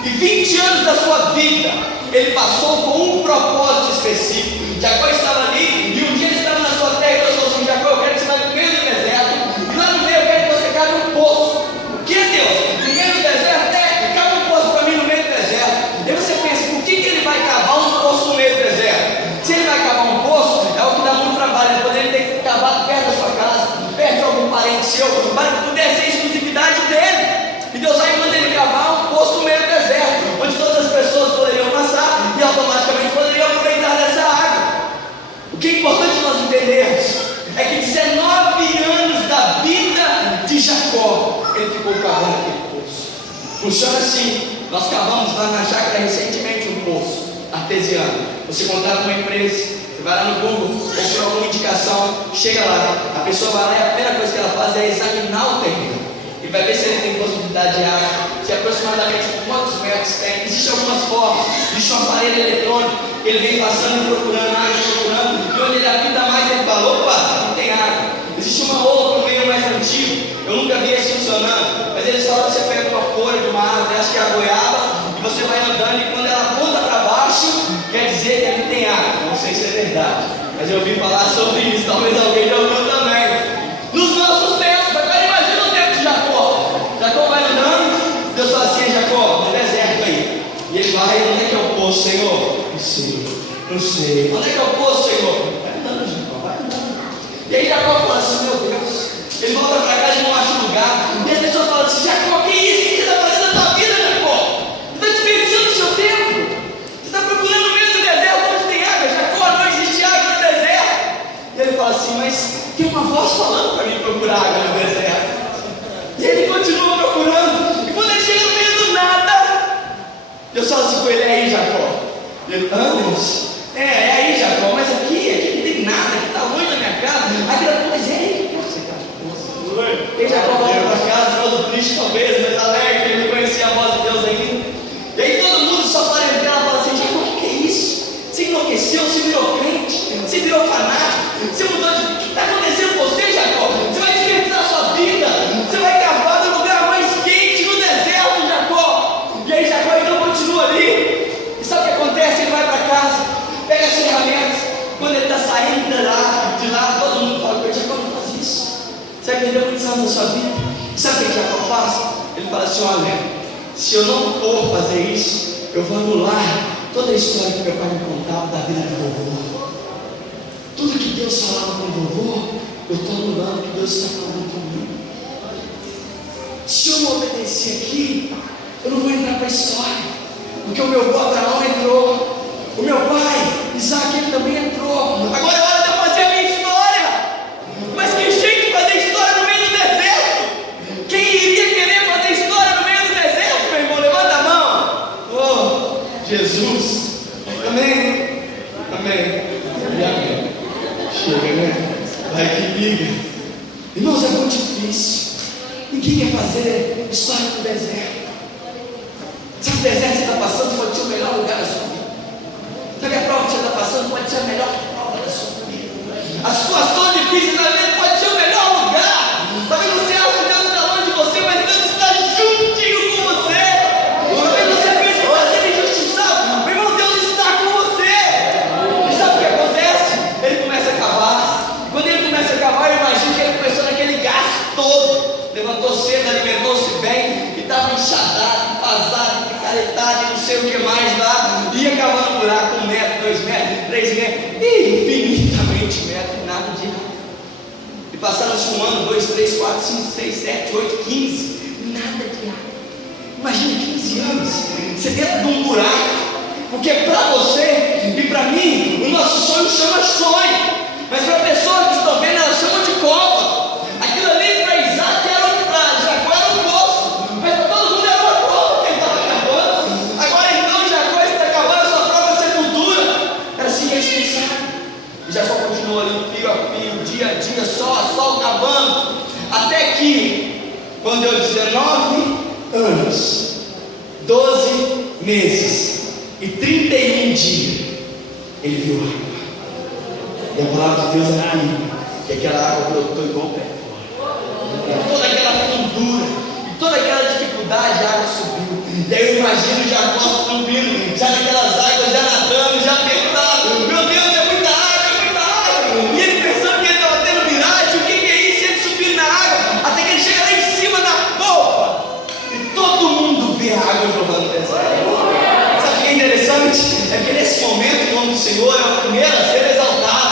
E 20 anos da sua vida, ele passou com um propósito específico. Jacó estava ali, e um dia ele estava na sua terra, e Deus falou assim: Jacó, eu quero que você vá no meio do deserto, e lá no meio eu quero que você cave um poço. O que, Deus? No meio do deserto? Cava um poço para mim no meio do deserto. E você pensa, por que ele vai cavar um poço no meio do deserto? Se ele vai cavar um poço, é o que dá muito trabalho. Ele poderia ter que cavar perto da sua casa, perto de algum parente seu, para que pudesse ser exclusividade dele. E Deus vai mandar ele cavar um poço no meio do deserto, onde todas as pessoas poderiam passar e automaticamente poderiam aproveitar dessa água. O que é importante nós entendermos é que 19 anos da vida de Jacó, ele ficou cavando aquele poço. Funciona assim: nós cavamos lá na chácara recentemente um poço artesiano. Você contrata uma empresa, você vai lá no Google, ou por alguma indicação, chega lá, a pessoa vai lá e a primeira coisa que ela faz é examinar o terreno. E vai ver se ele tem possibilidade de água, se aproximadamente quantos metros tem. Existem algumas formas, existe um aparelho eletrônico, ele vem passando e procurando água, e onde ele apita mais, ele fala: opa, não tem água. Existe uma outra, um meio mais antigo, eu nunca vi esse funcionando, mas eles falam que você pega uma folha de uma árvore, acho que é a goiaba, e você vai andando, e quando ela aponta para baixo, quer dizer que ali tem água. Não sei se é verdade, mas eu ouvi falar sobre isso, talvez alguém já ouviu também. Nos nossos tempos, agora imagina o tempo de Jacó. Jacó vai andando, Deus fala assim: Jacó, no deserto aí. E ele vai: onde é que é o poço, Senhor? Não sei, não sei. Onde é que é o poço, Senhor? Vai andando, Jacó, vai andando. E aí Jacó fala assim: meu Deus. Ele volta para casa e não acha lugar. E as pessoas falam assim: Jacó, que isso? O que você está fazendo na tua vida, Jacó? Você está desperdiçando o seu tempo. Você está procurando no meio do deserto onde tem água. Jacó, não existe água no deserto. E ele fala assim: mas tem uma voz falando para mim procurar água no deserto. E ele continua procurando. E quando ele chega no meio do nada, eu falo assim com ele: é aí, Jacó. E ele: Deus, é aí, Jacó, mas aqui não tem nada, aqui está longe da minha casa. Aqui da coisa, é aí que você está. E Jacó volta para casa, todo triste talvez, mas alegre, ele não conhecia a voz de Deus ainda. E aí todo mundo só para ele, ela fala assim: Jacó, o que é isso? Você enlouqueceu, você virou crente, você virou fanático, você mudou de... O que está acontecendo com você, Jacó? Você vai desperdiçar a sua vida, você vai cavar no lugar mais quente, no deserto, Jacó. E aí Jacó então continua ali. E sabe o que acontece? Ele vai para casa, pega as ferramentas. Quando ele está saindo de lá, todo mundo fala: Jacó, não faz isso. Você vai perder muitos anos da sua vida. Sabe o que Jacó faz? Ele fala assim: olha, se eu não for fazer isso, eu vou anular toda a história que meu pai me contava da vida do vovô. Tudo que Deus falava com o vovô, eu estou anulando o que Deus está falando comigo. Se eu não obedecer aqui, eu não vou entrar para a história. Porque o meu avô Abraão entrou, o meu pai Isaac, ele também entrou. Agora é hora de eu fazer a minha história. Mas que jeito de fazer história no meio do deserto? Quem iria querer fazer história no meio do deserto, meu irmão? Levanta a mão. Oh, Jesus. Amém. Amém. E amém. Chega, né? Vai que liga. Irmãos, é muito difícil. Ninguém quer fazer história no deserto. Sabe o deserto que você está passando pode ser o melhor lugar da sua vida. Sabe a prova que você está passando pode ser a melhor prova da sua vida. A situação difícil da vida pode ser o melhor lugar. Talvez você ache que Deus está longe de você, mas Deus está juntinho com você. Talvez você pense que está sendo injustiçado, meu irmão, Deus está com você. E sabe o que acontece? Ele começa a cavar. Quando ele começa a cavar, eu imagino que ele começou naquele gasto todo. Levantou cedo, alimentou-se bem, e estava enxadado, embasado, picaretado, e não sei o que mais lá. Ia cavando buraco, 1 metro, 2 metros, 3 metros, e infinitamente metros, nada de água. E passaram-se 1 ano, 2, 3, 4, 5, 6, 7, 8, 15, nada de água. Imagina 15 anos, você dentro de um buraco, porque para você e para mim, o nosso sonho chama sonho, mas para pessoas que estão vendo, elas chamam de cova. Aquilo ali para Isaac para Jacó era um poço, mas para todo mundo era uma cova que ele estava cavando. Agora então Jacó está cavando a sua própria sepultura. Era assim que eles pensaram. E Jacó continuou ali, fio a fio, dia a dia, sol a sol, cavando, até que, quando deu 19 anos, 12 meses e 31 dias, ele viu água. E a palavra de Deus era aí. e aquela água brotou igual pé. Toda aquela fundura, e toda aquela dificuldade, a água subiu. E aí eu imagino Jacó subindo, já naquelas águas, já nadando, já apertado. Meu Deus, é muita água, é muita água. E ele pensando que ele estava tendo miragem, o que é isso? Ele subindo na água, até que ele chega lá em cima na polpa. E todo mundo vê a água jorrando dessa água. Sabe o que é interessante? É que nesse momento o nome do Senhor é o primeiro a ser exaltado.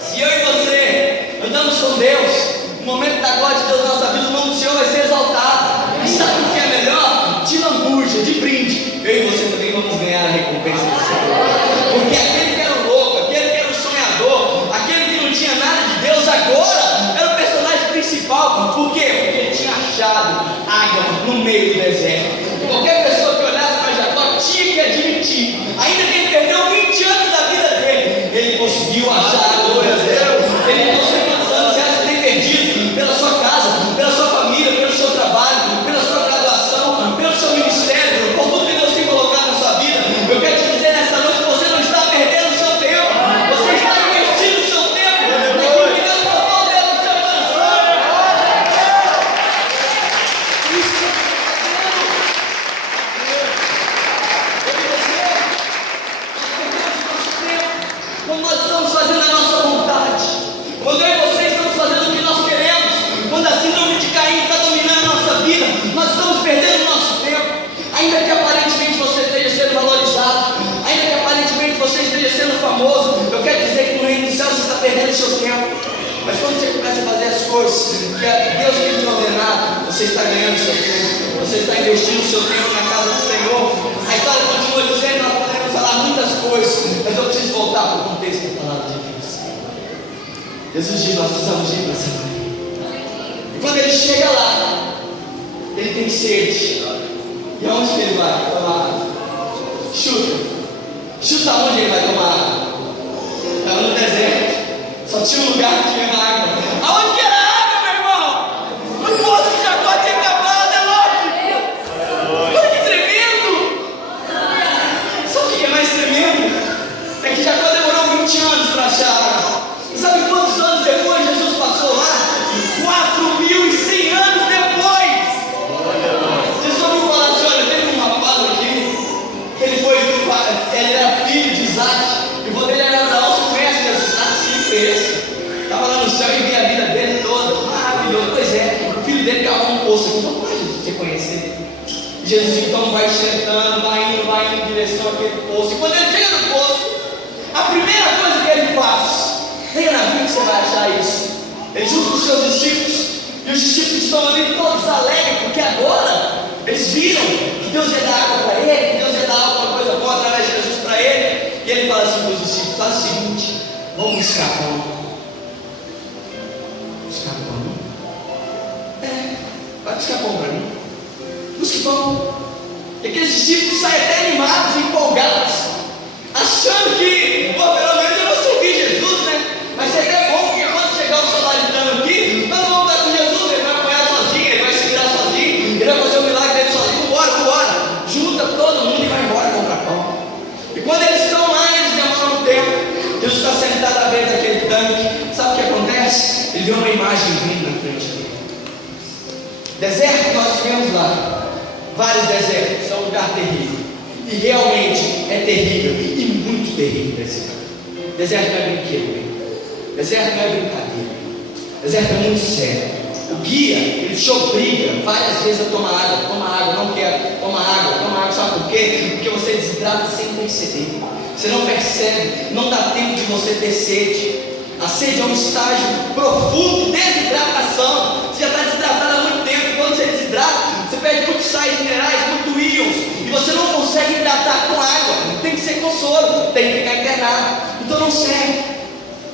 Se eu e você andamos com Deus, no momento da glória de Deus na nossa vida, o nome do Senhor vai ser exaltado. E sabe o que é melhor? De lambuja, de brinde, eu e você também vamos ganhar a recompensa do Senhor. Porque aquele que era o louco, aquele que era o sonhador, aquele que não tinha nada de Deus, agora era o personagem principal. Por quê? Porque ele tinha achado água no meio do deserto. Qualquer pessoa que olhasse para Jacó tinha que admitir, ainda que ele perdeu 20 anos da vida dele, ele conseguiu achar água no deserto. Ele não sei quantos anos você acha que tem perdido pela sua casa, pela sua família, pelo seu trabalho, pela sua graduação, pelo seu ministério, por tudo que Deus tem colocado na sua vida. Eu quero te dizer nessa noite, você não está perdendo o seu tempo, você está investindo o seu tempo naquilo que Deus colocou dentro do seu coração. Isso que você está fazendo. Quando nós estamos fazendo a nossa vontade, quando eu e você estamos fazendo o que nós queremos, quando a síndrome de Caim está dominando a nossa vida, nós estamos perdendo o nosso tempo. Ainda que aparentemente você esteja sendo valorizado, ainda que aparentemente você esteja sendo famoso, eu quero dizer que no reino do céu você está perdendo o seu tempo. Mas quando você começa a fazer as coisas que Deus tem te ordenado, você está ganhando o seu tempo, você está investindo o seu tempo na casa do Senhor. A história continua dizendo, nós podemos falar muitas coisas, mas eu preciso voltar para o contexto da palavra de Deus. Jesus diz, nós precisamos ir para essa manhã. E quando ele chega lá, ele tem sede. E aonde que ele vai tomar água? Chuta onde ele vai tomar água. Estava no deserto, só tinha um lugar que tinha água. Aonde que era a água, meu irmão? No poço que Jacó tinha acabado, é lógico. Olha que tremendo. Sabe o que é mais tremendo? É que Jacó demorou 20 anos para achar água. E sabe quantos anos depois Jesus passou lá? 4.100 anos depois. Vocês ouviram falar assim, olha, teve um rapaz aqui, que ele era filho de Isaac, e o vô dele era Abraão, você conhece Jesus? Sim, conheço. Estava lá no céu e via a vida dele toda, maravilhoso. Pois é, o filho dele cavou um poço aqui, não pode você conhecer. E Jesus então vai sentando, vai indo em direção àquele poço. E quando ele chega no poço, a primeira coisa que ele faz, leia na Bíblia que você vai achar isso. Ele junta com os seus discípulos, e os discípulos estão ali todos alegres, porque agora eles viram que Deus ia dar água para ele, que Deus ia dar alguma coisa boa através de Jesus para ele. E ele fala assim para os discípulos, faz o seguinte, vamos buscar pão. Buscar pão? Vai buscar pão para mim. Busque pão. E aqueles discípulos saem até animados, empolgados, achando que, pelo menos eu vou seguir Jesus, né? Mas seria bom, porque quando chegar o samaritano aqui, nós não vamos estar com Jesus, ele vai apanhar sozinho, ele vai se virar sozinho, ele vai fazer o milagre dele sozinho. Vambora. Junta todo mundo e vai embora comprar pão. E quando eles estão lá, eles demoram um tempo. Jesus está sentado à beira daquele tanque. Sabe o que acontece? Ele vê uma imagem vindo na frente dele. Deserto nós tivemos lá. Vários desertos, é um lugar terrível. E realmente é terrível, e muito terrível deserto. Deserto não é brinquedo, deserto não é brincadeira. Deserto é muito sério. O guia, ele te obriga várias vezes a tomar água, não quero, toma água, sabe por quê? Porque você desidrata sem perceber. Você não percebe, não dá tempo de você ter sede. A sede é um estágio profundo de desidratação. Você já está desidratado há muito tempo. Quando você desidrata, você perde muitos sais minerais, muito íons, e você não consegue hidratar com água. Tem que ser com soro, tem que ficar internado. Então não serve.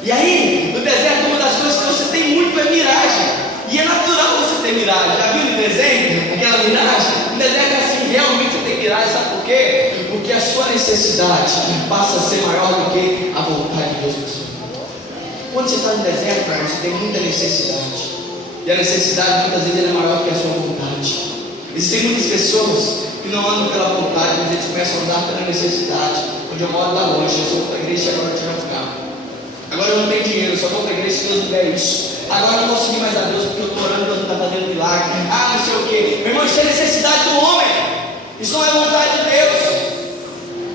E aí, no deserto, uma das coisas que você tem muito é miragem. E é natural você ter miragem. Já viu no desenho aquela miragem? No deserto é assim, realmente você tem miragem. Sabe por quê? Porque a sua necessidade passa a ser maior do que a vontade de Deus na sua vida. Quando você está no deserto, cara, você tem muita necessidade. E a necessidade muitas vezes é maior do que a sua vontade. Existem muitas pessoas que não andam pela vontade, mas eles começam a andar pela necessidade. Onde eu moro está longe, eu sou da igreja agora de Jabuticaba. Agora eu não tenho dinheiro, eu só vou para a igreja se Deus me der isso. Agora eu não posso seguir mais a Deus porque eu estou orando e Deus não está fazendo milagre. Ah, não sei o quê. Meu irmão, isso é necessidade do homem. Isso não é vontade de Deus.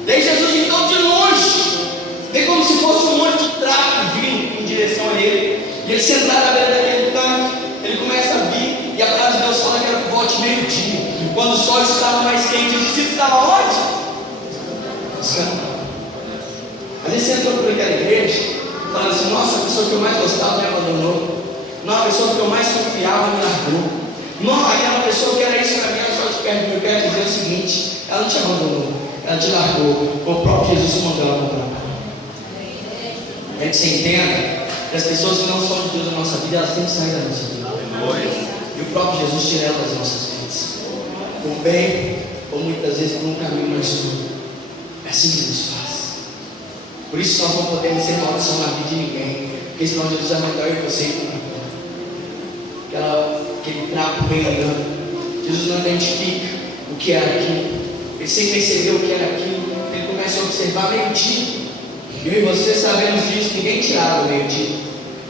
E aí Jesus então de longe vê como se fosse um monte de trapo vindo em direção a ele. E ele sentado à beira daquele tanque, ele começa a vir. E a palavra de Deus fala que era por volta de meio-dia. Quando o sol estava mais quente, os discípulos estavam onde? Descansando. Às vezes você entrou por aquela igreja, falando assim: nossa, a pessoa que eu mais gostava me abandonou. Não, a pessoa que eu mais confiava me largou. Não, aquela pessoa que era isso para mim, ela só te perto. Eu quero dizer o seguinte: ela não te abandonou, ela te largou. O próprio Jesus mandou ela comprar. É que você entenda que as pessoas que não são de Deus na nossa vida, elas têm que sair da nossa vida. E o próprio Jesus tira ela das nossas vidas, por bem ou muitas vezes por um caminho mais duro. É assim que Deus faz. Por isso nós não podemos ser maldição na vida de ninguém, porque senão Jesus vai mandar eu e você ir. Aquele trapo vem andando. Jesus não identifica o que era aquilo. Ele sem perceber o que era aquilo. Ele começa a observar meio-dia. Eu e você sabemos disso. Ninguém tirava o meio-dia.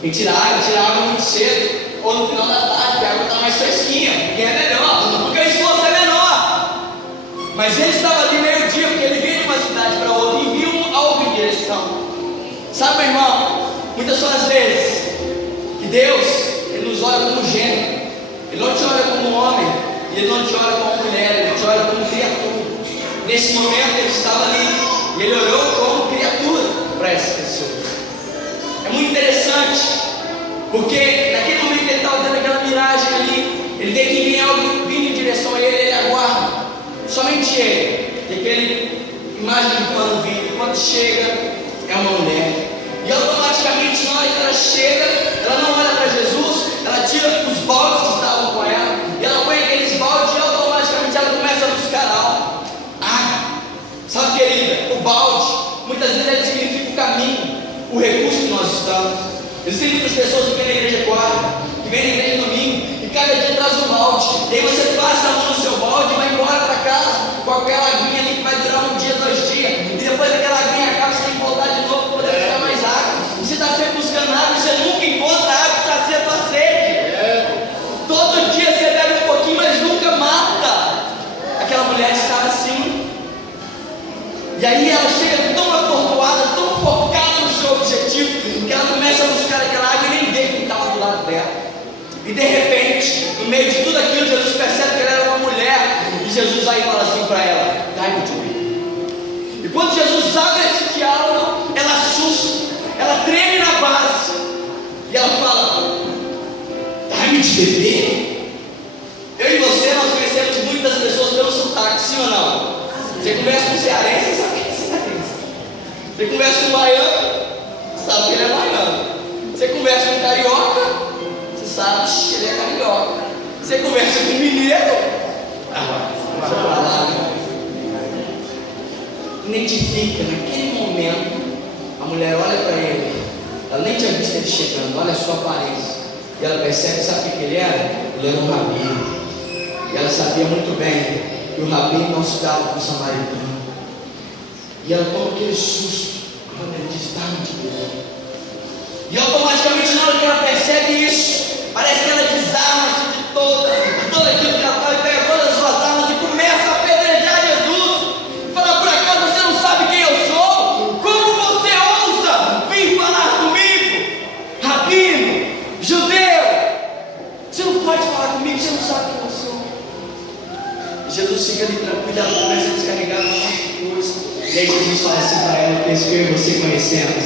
Quem tirava muito cedo, ou no final da tarde, porque a água está mais fresquinha, porque é melhor, porque o esforço é menor. Mas ele estava ali meio-dia, porque ele vinha de uma cidade para outra e viu algo em direção. Sabe, meu irmão, muitas são as vezes que Deus, Ele nos olha como gênero. Ele não te olha como homem, e Ele não te olha como mulher, Ele te olha como criatura. Nesse momento ele estava ali, e ele olhou como criatura para essa pessoa. É muito interessante, porque naquele momento que ele estava dando aquela miragem ali, ele vê que vinha algo vindo em direção a ele, ele aguarda. Somente ele. E aquele imagem de quando vive, quando chega, é uma mulher. E automaticamente, na hora que ela chega, ela não olha para Jesus, ela tira os baldes que estavam com ela, e ela põe aqueles baldes e automaticamente ela começa a buscar algo. Sabe, querida, o balde, muitas vezes ele significa o caminho, o recurso que nós estamos. Existem muitas pessoas que vêm na igreja quarta, que vêm na igreja domingo, e cada dia traz um balde. E aí você passa a mão no seu balde e vai embora para casa com aquela aguinha ali que vai durar um dia, 2 dias. E depois aquela aguinha acaba, você tem que voltar de novo para poder buscar mais água. Você está sempre buscando água, você nunca encontra água que está sendo a sede. Todo dia você bebe um pouquinho, mas nunca mata. Aquela mulher estava assim. E aí ela chega tão atordoada, tão focada no seu objetivo, que ela começa a buscar aquela água e nem vê quem estava do lado dela. E de repente, no meio de tudo aquilo, Jesus percebe que ela era uma mulher. E Jesus vai e fala assim para ela: dai-me de beber. E quando Jesus abre esse diálogo, ela assusta, ela treme na base. E ela fala: dai-me de beber? Eu e você, nós conhecemos muitas pessoas pelo sotaque, sim ou não? Você conversa com um cearense, você sabe que é cearense. Você conversa com um baiano, sabe que ele é baiano. Você conversa com um carioca, você sabe que ele é carioca. Você conversa com um mineiro, identifica, naquele momento, a mulher olha para ele, ela nem tinha visto ele chegando, olha a sua aparência, e ela percebe, sabe o que ele era? Ele era um rabino. E ela sabia muito bem que o rabino não se dava com o samaritano. E ela toma aquele susto quando ele diz: dá-me de beber. E automaticamente, na hora que ela percebe isso, parece que ela desarma-se de tudo aquilo que ela estava, e pega todas as suas armas e começa a apedrejar Jesus. Fala: por acaso você não sabe quem eu sou? Como você ousa vir falar comigo? Rabino, judeu, você não pode falar comigo, você não sabe quem eu sou. Jesus fica ali tranquilo, ela começa a descarregar um monte de coisa. E aí Jesus fala assim para ela, que eu e você conhecemos,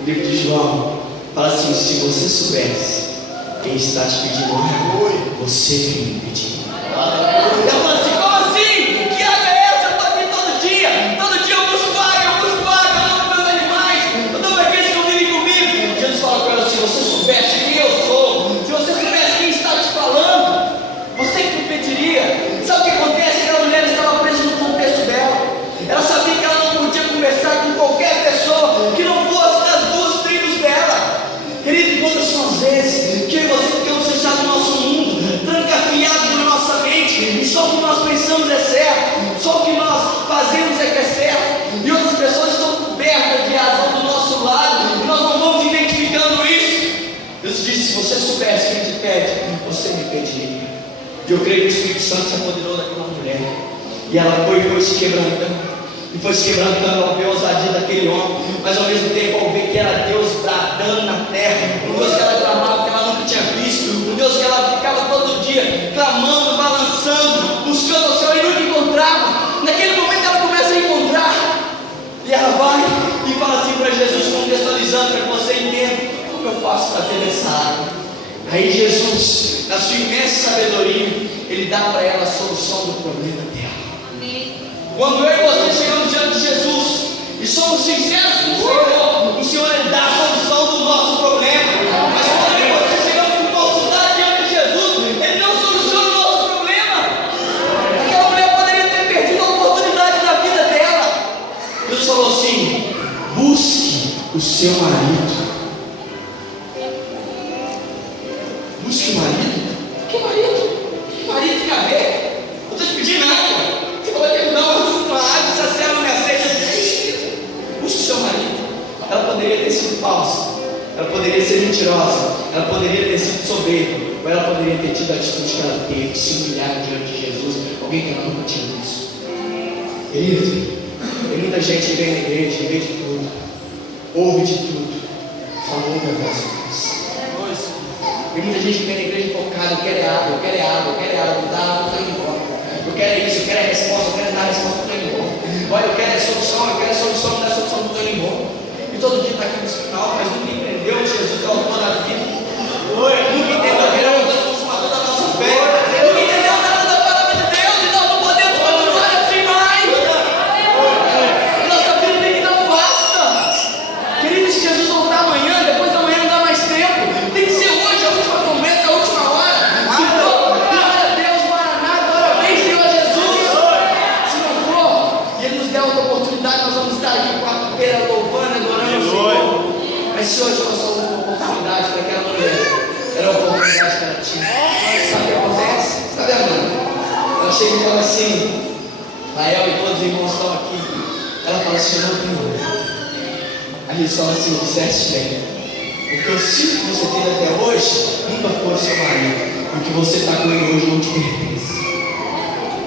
no livro de João, fala assim: se você soubesse quem está te pedindo água, você que me pediu. Ela fala assim: como assim? Que água é essa? Eu estou aqui todo dia eu busco água, eu amo meus animais, eu dou para aqueles que não vivem comigo. Jesus fala para ela: se você soubesse quem eu sou, se você soubesse quem está te falando, você que me pediria. Sabe o que acontece? Aquela mulher estava presa no contexto dela. Ela sabia que ela não podia conversar com qualquer pessoa que não fosse das 2 tribos dela. Querido, quantas são as vezes que eu e você ficamos fechados no nosso mundo, trancafiados na nossa mente, e só o que nós pensamos é certo, só o que nós fazemos é que é certo, e outras pessoas estão cobertas de razão do nosso lado, e nós não vamos E eu creio que o Espírito Santo se apoderou daquela mulher. E ela foi se quebrantando. E foi se quebrantando ao ver a ousadia daquele homem. Mas ao mesmo tempo, ao ver que era Deus bradando na terra, um Deus que ela clamava, que ela nunca tinha visto, um Deus que ela ficava todo dia clamando, balançando, buscando o céu e nunca encontrava. Naquele momento ela começa a encontrar. E ela vai e fala assim para Jesus, contextualizando para que você entenda: como eu faço para ter essa água? Aí Jesus, na sua imensa sabedoria, Ele dá para ela a solução do problema dela. Quando eu e você chegamos diante de Jesus e somos sinceros com o Senhor Ele dá a solução do nosso problema. Mas quando eu e você chegamos com falsidade diante de Jesus, Ele não soluciona o nosso problema. Aquela mulher poderia ter perdido a oportunidade da vida dela. Deus falou assim: busque o seu marido. Busque o marido? Que marido? Que marido tem a ver? Eu estou te pedindo nada. Você vai ter que dar uma água, saciar uma minha sede. Busque o seu marido. Ela poderia ter sido falsa, ela poderia ser mentirosa, ela poderia ter sido soberba, ou ela poderia ter tido a atitude que ela teve, de se humilhar diante de Jesus, alguém que ela nunca tinha visto. Querido, tem muita gente que vem na igreja, vê de tudo, ouve de tudo, só não ouve a voz de Deus. Tem muita gente que vem na igreja focada: eu quero água, eu quero água, eu quero água, me dá água, eu estou indo embora. Eu quero isso, eu quero a resposta, eu quero dar a resposta, eu estou indo embora. Olha, eu quero a solução, eu quero a solução, me dá a solução, eu estou indo embora. E todo dia está aqui no hospital, mas nunca entendeu que Jesus é o autor da vida. Nunca entendeu que Ele é o consumador da nossa fé. Nunca entendeu nada da palavra de Deus, e nós não podemos continuar assim mais. Nossa vida tem que dar um basta. Queridos, se Jesus voltar amanhã, depois da manhã não dá mais tempo. Tem que ser hoje, a última promessa, a última hora. Se for, glória a Deus, Maranata, ora bem, Senhor Jesus. Se não for, e Ele nos der outra oportunidade, nós vamos estar aqui quarta-feira louvando, adorando o Senhor. Mas se hoje nós somos uma oportunidade para aquela mulher, era a oportunidade que ela tinha. Sabe o que acontece? Sabe a mãe? Ela chega e fala assim: Rael e todos os irmãos estão aqui. Ela fala assim: eu não tenho nada. Aí eles falam assim: disseste bem. Porque o ciclo que você teve até hoje nunca foi seu marido. O que você está com ele hoje não te pertence.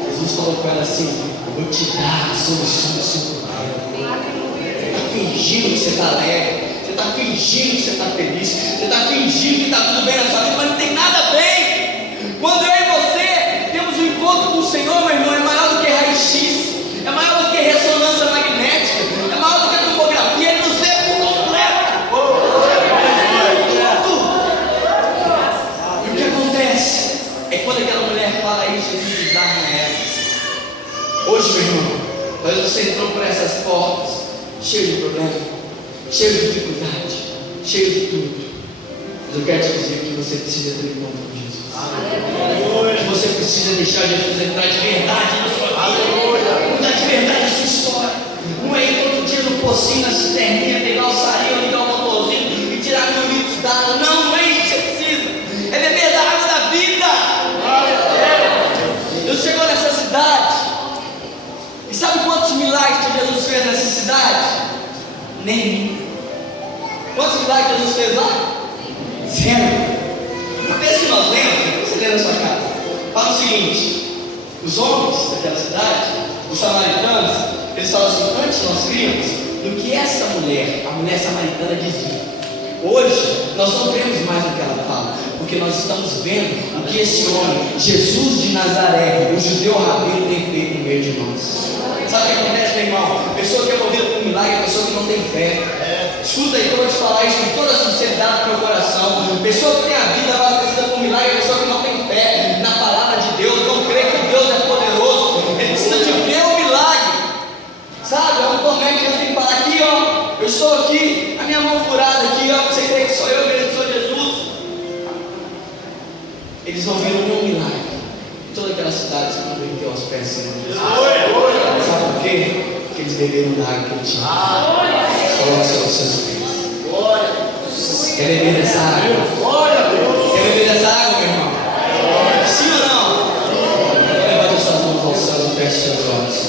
Jesus falou para ela assim: eu vou te dar a solução do seu problema. Você está fingindo que você está alegre. Você está fingindo que você está feliz. Você está fingindo que está tudo bem na sua vida, mas não tem nada bem. Quando eu e você temos um encontro com o Senhor, meu irmão, é maior do que raio-x, é maior do que ressonância magnética, é maior do que tomografia. Ele nos vê por completo. E o que acontece é quando aquela mulher fala isso, Jesus desarma ela. Hoje, meu irmão, talvez você entrou por essas portas, cheio de problema, cheio de dificuldade, cheio de tudo. Mas eu quero te dizer que você precisa ter um encontro com Jesus. Que você precisa deixar Jesus entrar de verdade na sua vida, entrar de verdade na sua história. Não é ir todo dia no pocinho, na cisterninha, pegar o sarinho, ligar o motorzinho e tirar 1.000 litros d'água. Não é isso que você precisa. É beber da água da vida. Deus chegou nessa cidade. E sabe quantos milagres que Jesus fez nessa cidade? Nenhum. Quantos milagres Jesus fez lá? 0. Uma vez que nós lemos, você lê na sua casa, fala o seguinte: os homens daquela cidade, os samaritanos, eles falam assim: antes nós críamos do que essa mulher, a mulher samaritana, dizia. Hoje nós não cremos mais no que ela fala, porque nós estamos vendo o que esse homem, Jesus de Nazaré, o judeu rabino, tem feito no meio de nós. Sabe o que acontece, meu irmão? A pessoa que é movida por um milagre é a pessoa que não tem fé. Escuta aí que eu vou te falar isso com toda a sinceridade do meu coração. A pessoa que tem a vida abastecida por um milagre é a pessoa que não tem fé na palavra de Deus, não crê que Deus é poderoso. Ele precisa de ver o milagre. Sabe? É um momento que eu tenho que falar: aqui, ó, eu estou aqui, a minha mão furada aqui, ó, você crê que sou eu mesmo, que sou Jesus? Eles não viram nenhum milagre. Toda aquela cidade se converteu aos pés do Senhor Jesus. Sabe por quê? Porque eles beberam da água que ele tinha. Coloque sobre os seus pés. Quer beber dessa água? Quer beber dessa água, meu irmão? Sim ou não? Levanta as suas mãos ao céu e feche seus olhos.